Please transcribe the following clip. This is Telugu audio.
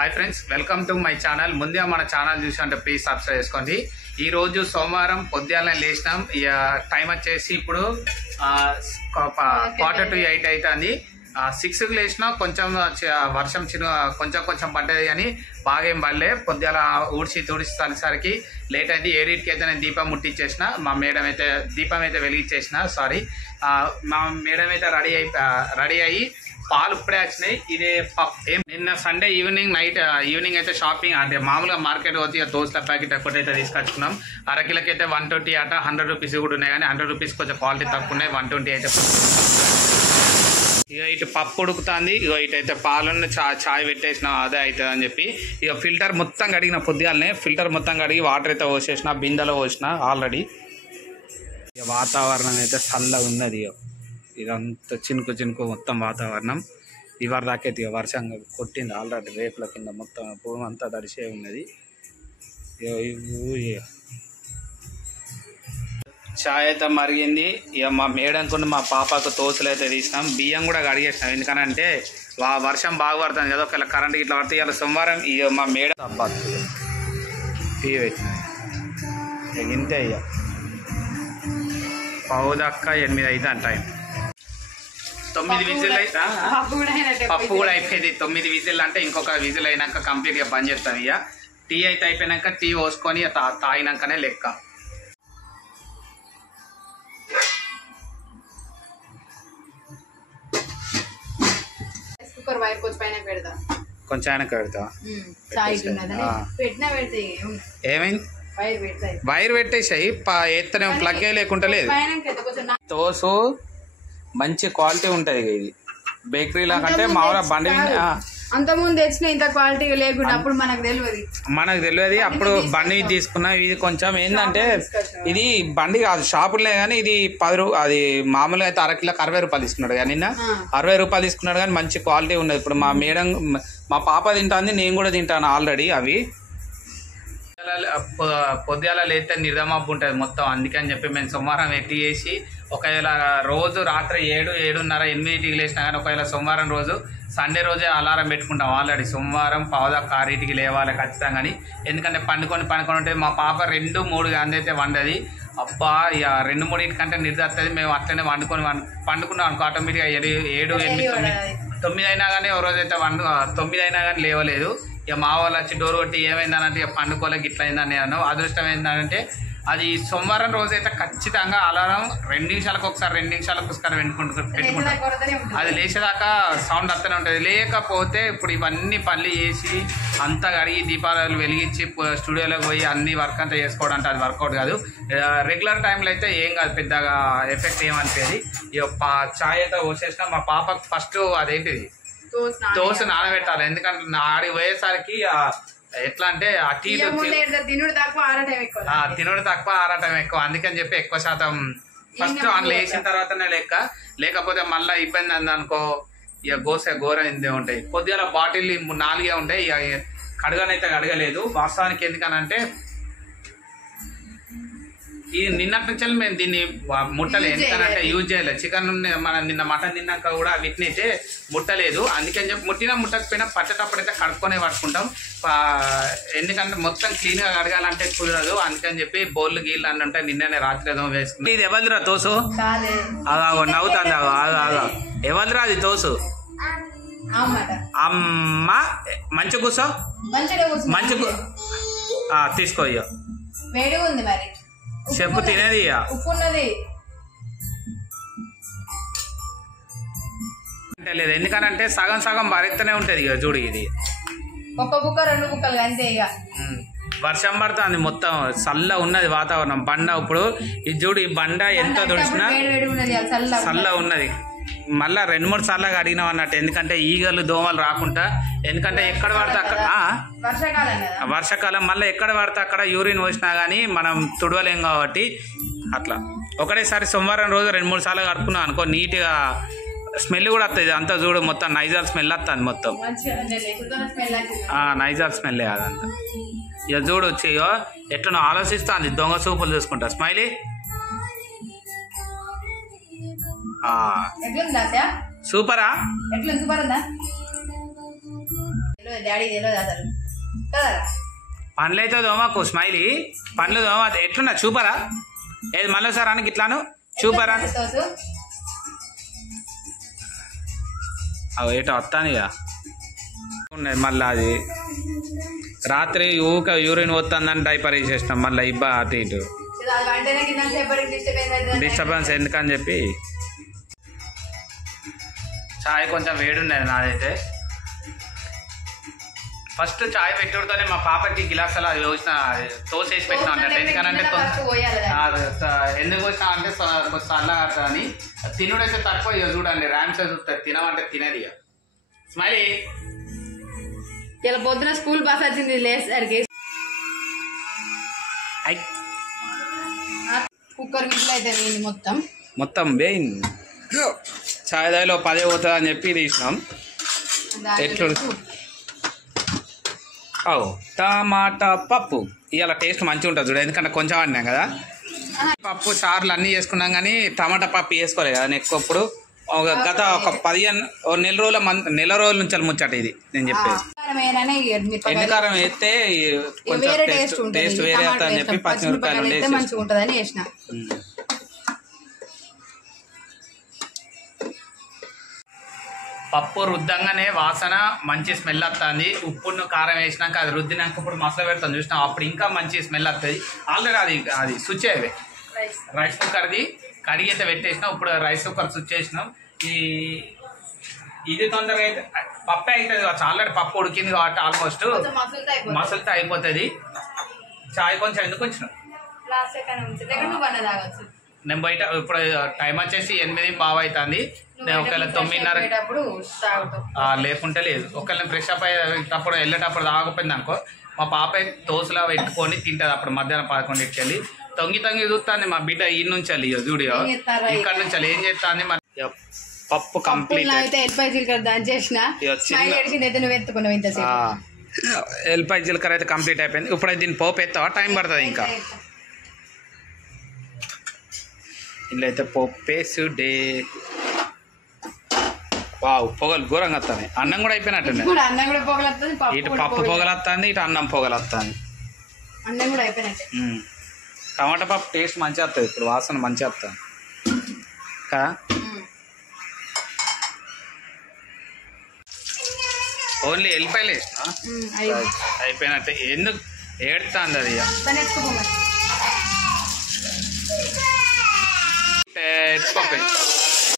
Hi friends, welcome to my channel. ముందుగా మన ఛానల్ చూసి ప్లీజ్ సబ్స్క్రైబ్ చేసుకోండి. ఈరోజు సోమవారం పొద్దున్నే లేచినాం. టైం వచ్చేసి ఇప్పుడు 7:45 అవుతుంది. 6కి లేచినా కొంచెం వర్షం కొంచెం పడ్డది కానీ బాగా ఏం పడలే. పొద్దుల ఊడ్చి తలిసరికి లేట్ అయింది. 7కి అయితే నేను దీపం ముట్టించేసిన. మా మేడం అయితే దీపం అయితే వెలిగించేసిన. మా మేడం అయితే రెడీ అయ్యి పాలు ఇప్పుడే వచ్చినాయి. ఇదే నిన్న సండే ఈవినింగ్ అయితే షాపింగ్ అంటే మామూలుగా మార్కెట్ పోతే దోశల ప్యాకెట్ ఒకటైతే తీసుకొచ్చుకున్నాం. అరకిలకి అయితే 120 అట. 100 రూపీస్ కూడా ఉన్నాయి కానీ 100 రూపీస్ కొంచెం క్వాలిటీ తక్కువ ఉన్నాయి. 120 అయితే. ఇక ఇటు పప్పు ఉడుకుతుంది. ఇక ఇటైతే పాలున్న చాయ్ పెట్టేసిన అదే అవుతుంది అని చెప్పి ఇక ఫిల్టర్ మొత్తం కడిగిన పొద్దుగాలనే. ఫిల్టర్ మొత్తం కడిగి వాటర్ అయితే పోసేసిన, బిందెలో పోసిన ఆల్రెడీ. ఇక వాతావరణం అయితే చల్లగా ఉన్నది. ఇదంతా చినుకు మొత్తం వాతావరణం. ఇవాళ దాకైతే వర్షం కొట్టింది ఆల్రెడీ. రేపుల కింద మొత్తం భూమి అంతా తడిసే ఉన్నది. చాయ్ అయితే మరిగింది. ఇక మా మేడంకున్న మా పాపకు తోసులు అయితే తీసినాం. బియ్యం కూడా కడిగేసినాం. ఎందుకనంటే వర్షం బాగా పడుతుంది కదా, ఒకవేళ కరెంట్ ఇట్లా పడితే ఇవాళ సోమవారం. ఇక మా మేడం టీ పెట్టినాం. ఇక ఇంతే. ఇక 7:10 అవుతుంది టైం. 9 విజిల్ అయితే పప్పు కూడా అయిపోయింది. 9 విజిల్ అంటే ఇంకొక విజిల్ అయినాక కంప్లీట్గా బంద్ చేస్తాం. ఇక టీ అయితే అయిపోయినాక టీ పోసుకొని తాగినాకనే లెక్క. కొంచెం ఆయనకు పెడతా. ఏమైంది? వైర్ పెట్టేసాయి. ఎత్తనే ప్లగ్ లేకుండా లేదు. తోసు మంచి క్వాలిటీ ఉంటుంది. ఇది బేకరీలా కంటే మామూలుగా బండి అంతకుముందు తెచ్చిన ఇంత క్వాలిటీ లేకుండా అప్పుడు మనకు తెలియదు. అప్పుడు బండి తీసుకున్నాం. ఇది కొంచెం ఏంటంటే ఇది బండి కాదు, షాపులే కానీ ఇది 10 అది మామూలుగా అయితే అరకిలోకి 60 రూపాయలు తీసుకున్నాడు. కానీ నిన్న 60 రూపాయలు తీసుకున్నాడు. కానీ మంచి క్వాలిటీ ఉన్నది. ఇప్పుడు మా పాప తింటాంది, నేను కూడా తింటాను ఆల్రెడీ. అవి పొద్దుగాల లేతే నిజమబ్బు ఉంటుంది మొత్తం. అందుకని చెప్పి మేము సోమవారం ఎట్టి చేసి ఒకవేళ రోజు రాత్రి 7, 7:30, 8కి లేచినా కానీ ఒకవేళ సోమవారం రోజు సండే రోజే అలారం పెట్టుకుంటాం. ఆల్రెడీ సోమవారం 6:10 లేవాలి ఖచ్చితంగా. కానీ ఎందుకంటే పండుకొని ఉంటే మా పాప 2, 3 అందైతే వండది. అబ్బా ఇక 2, 3 కంటే నిద్ర వస్తుంది. మేము అట్లనే పండుకున్నాం అనుకో ఆటోమేటిక్గా 7, 8, 9 అయినా కానీ ఓ రోజైతే 9 అయినా కానీ లేవలేదు. ఇక మా వాళ్ళు వచ్చి డోర్ కొట్టి ఏమైందనంటే ఇక పండుకోలేక ఇట్లా అయిందని అన్నాను. అదృష్టం ఏంటంటే అది సోమవారం రోజు అయితే ఖచ్చితంగా అలారం 2 నిమిషాలకు ఒకసారి పెట్టుకుంటాం. అది లేచేదాకా సౌండ్ వస్తూనే ఉంటుంది. లేకపోతే ఇప్పుడు ఇవన్నీ పనులు చేసి అంతా కడిగి దీపాలు వెలిగించి స్టూడియోలోకి పోయి అన్ని వర్క్ అంతా చేసుకోవడం అంటే అది వర్కౌట్ కాదు. రెగ్యులర్ టైంలో అయితే ఏం కాదు, పెద్దగా ఎఫెక్ట్ ఏమనిపించేది. ఇక చాయ్ అయితే పోసేసిన. మా పాపకు ఫస్ట్ అదేంటిది దోశ నానబెట్టాలి. ఎందుకంటే ఆడికి పోయేసరికి ఎట్లా అంటే తినుడు తక్కువ ఆరాటం ఎక్కువ. అందుకని చెప్పి ఎక్కువ శాతం ఫస్ట్ అందులో వేసిన తర్వాతనే లెక్క. లేకపోతే మళ్ళీ ఇబ్బంది అందనుకో ఇక ఘోరంగా ఉంటాయి. కొద్దిగా బాటిల్ 4 ఉంటాయి. ఇక కడగనైతే కడగలేదు వాస్తవానికి. ఎందుకనంటే ఈ నిన్నటి నుంచి మేము దీన్ని ముట్టలేదు. ఎందుకనంటే యూజ్ చేయలేదు. చికెన్ మనం నిన్న మటన్ తిన్నాక కూడా వీటిని అయితే ముట్టలేదు. అందుకని చెప్పి ముట్టకపోయినా పట్టేటప్పుడైతే కడుక్కొనే పట్టుకుంటాం. ఎందుకంటే మొత్తం క్లీన్గా కడగాలంటే కుదరదు. అందుకని చెప్పి బోర్లు గీళ్ళు అని ఉంటాయి. నిన్ననే రాత్రి ఏదో వేసుకుంటాం. ఇది ఎవరిదిరా తోసు? నవ్వుతుంది. ఎవరిదిరా అది తోసు? అమ్మ మంచి కూసో, మంచి తీసుకో. చెప్పు తినేది. అంటే లేదు, ఎందుకనంటే సగం భరిస్తూనే ఉంటది. ఇక చూడు, ఇది 1 బుక్క 2 బుక్కలు అంతే. ఇక వర్షం పడుతుంది మొత్తం. చల్ల ఉన్నది వాతావరణం. బండ ఇప్పుడు ఇది చూడు, ఈ బండ ఎంత తుడిచినా చల్ల ఉన్నది. మళ్ళా 2-3 సార్లు అడిగినాం అన్నట్టు. ఎందుకంటే ఈగలు దోమలు రాకుండా. ఎందుకంటే ఎక్కడ పడితే అక్కడ వర్షాకాలం మళ్ళీ ఎక్కడ పడితే అక్కడ యూరిన్ పోసినా కానీ మనం తుడవలేం కాబట్టి అట్లా. ఒకటేసారి సోమవారం రోజు 2-3 సార్లు కడుక్కున్నాం అనుకో, నీట్గా స్మెల్ కూడా వస్తుంది. అంతా చూడు మొత్తం నైజాల్ స్మెల్ వస్తుంది మొత్తం. నైజాల్ స్మెల్ అదంతా. ఇక చూడు వచ్చి ఎట్లా ఆలోచిస్తుంది. దొంగ చూపులు చూసుకుంటా. స్మైలీ సూపరా? డాడీ తెలియదు అసలు కదా. పండ్లు అయితే దోమకు స్మైలీ పండ్లు దోమ ఎట్లున్నా చూపరా ఏది మళ్ళీ సార్ అని ఇట్లాను చూపరా అవి ఏటో వస్తానిగా ఉన్నది మళ్ళీ అది రాత్రి ఊక యూరిన్ వస్తుందని డైపర్ వేసేసినాం మళ్ళీ ఇబ్బా అటు ఇటు డిస్టర్బెన్స్ ఎందుకని చెప్పి చాయ్ కొంచెం వేడున్నది నాదైతే. ఫస్ట్ చాయ్ పెట్టుడుతోనే మా పాపకి గిలాసాలు అది వచ్చిన తోసేసి పెట్టినా అన్నట్టు. ఎందుకనంటే ఎందుకు వచ్చినా అంటే కొంచెం చల్లగా అని తినుడైతే తక్కువ. ఇక చూడండి ర్యామ్స్ చూస్తుంది తినమంటే తినది. ఇక స్మైలీ ఇలా పొద్దున స్కూల్ బస్ వచ్చింది లేసరికి కుక్కర్ గిట్ల అయితే వేయండి మొత్తం వేయింది. చాయ్ దాయిలో 10 పోతుంది అని చెప్పి తీసినాం. ఎట్లు టమాటా పప్పు ఇవాళ టేస్ట్ మంచిగా ఉంటుంది చూడ. ఎందుకంటే కొంచెం వాడినాం కదా పప్పు చారులు అన్నీ చేసుకున్నాం కానీ టమాటా పప్పు వేసుకోలేదు కదా ఎక్కువ. గత ఒక 15 నెల రోజుల నుంచి ముచ్చట ఇది నేను చెప్పేది. ఎండుకారం వేస్తే కొంచెం టేస్ట్ వేరే అవుతుంది అని చెప్పి పచ్చిమిరపకాయలు మంచిగా ఉంటుందని వేసిన. పప్పు రుద్దంగానే వాసన మంచి స్మెల్ వస్తుంది. ఉప్పును కారం వేసినాక అది రుద్దినాక ఇప్పుడు మసాలా పెడతాం చూసినాం అప్పుడు ఇంకా మంచి స్మెల్ వస్తుంది. ఆల్రెడీ అది స్విచ్ అయ్యే రైస్ కుక్కర్ది కడిగి అయితే పెట్టేసినాం. ఇప్పుడు రైస్ కుక్కర్ స్విచ్ చేసినాం. ఇది తొందరగా అయితే పప్పే అవుతుంది కావచ్చు. ఆల్రెడీ పప్పు ఉడికింది కాబట్టి ఆల్మోస్ట్ మసలుతో అయిపోతుంది. చాయ్ కొంచెం ఎందుకు వచ్చినాం నేను బయట. ఇప్పుడు టైం వచ్చేసి 8 బాగా అవుతుంది. నేను ఒకవేళ 9:30 లేకుంటే లేదు. ఒకవేళ ఫ్రెష్ అప్ అయ్యేటప్పుడు వెళ్ళేటప్పుడు తాగకపోయింది అనుకో మా పాప తోసులా పెట్టుకొని తింటుంది. అప్పుడు మధ్యాహ్నం 11కి వెళ్ళి తొంగి చూస్తాను మా బిడ్డ ఈ నుంచి వెళ్ళి జూడియో ఇక్కడ నుంచి వెళ్ళి ఏం చేస్తాను. మరి పప్పు కంప్లీట్ ఎల్లిపాయ జీలకర్ర అయితే కంప్లీట్ అయిపోయింది. ఇప్పుడు దీన్ని పోపు ఎత్తావా టైం పడుతుంది ఇంకా. ఇలా అయితే పోపేసు డే వావ్ పొగలు ఘోరంగా వస్తుంది. అన్నం కూడా అయిపోయినట్టుంది. ఇటు పప్పు పొగలు వస్తుంది ఇటు అన్నం పొగలు వస్తుంది. టమాటా పప్పు టేస్ట్ మంచిగా వస్తుంది. ఇప్పుడు వాసన మంచిగా వస్తుంది కదా. ఓన్లీ ఎల్లిపాయలు వేసిన అయిపోయినట్టే. ఎందుకు ఏడుతుంది అది పప్పు